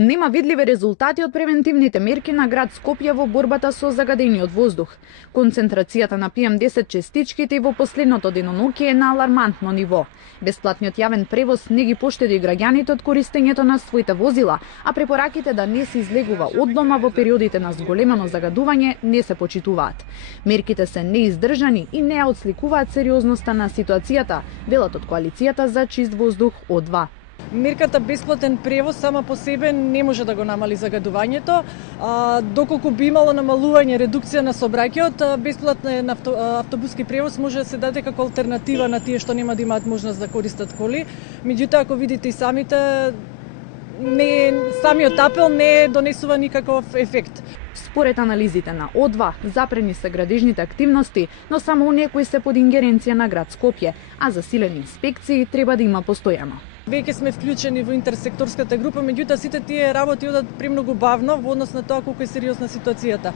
Нема видливи резултати од превентивните мерки на град Скопје во борбата со загадениот воздух. Концентрацијата на PM10 частичките и во последното деноноќе е на алармантно ниво. Бесплатниот јавен превоз не ги поштеди граѓаните од користењето на своите возила, а препораките да не се излегува од дома во периодите на зголемено загадување не се почитуваат. Мерките се неиздржани и не ја отсликуваат сериозноста на ситуацијата, велат од коалицијата за чист воздух О2. Мерката бесплатен превоз сама по себе не може да го намали загадувањето, доколку би имало намалување, редукција на сообраќајот, бесплатен автобуски превоз може да се даде како алтернатива на тие што нема да имаат можност да користат коли. Меѓутоа, ако видите и самите, самиот апел не донесува никаков ефект. Според анализите на О2, запрени се градежните активности, но само оние кои се под ингеренција на град Скопје, а засилени инспекции треба да има постојано. Веќе сме вклучени во интерсекторската група, меѓутоа сите тие работи одат премногу бавно во однос на тоа колку е сериозна ситуацијата.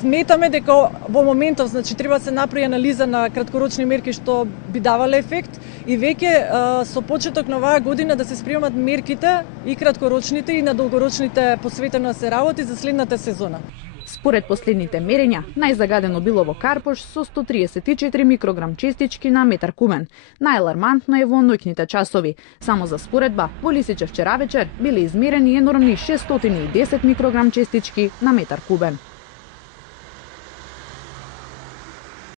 Сметаме дека во моментов, треба да се направи анализа на краткорочни мерки што би давале ефект и веќе со почеток на оваа година да се спремат мерките и краткорочните и на долгорочните посветено да се работи за следната сезона. Според последните мерења, најзагадено било во Карпош со 134 микрограм честички на метар кубен. Најалармантно е во ноќните часови. Само за споредба, во Лисиче вчера вечер биле измерени енормни 610 микрограм честички на метар кубен.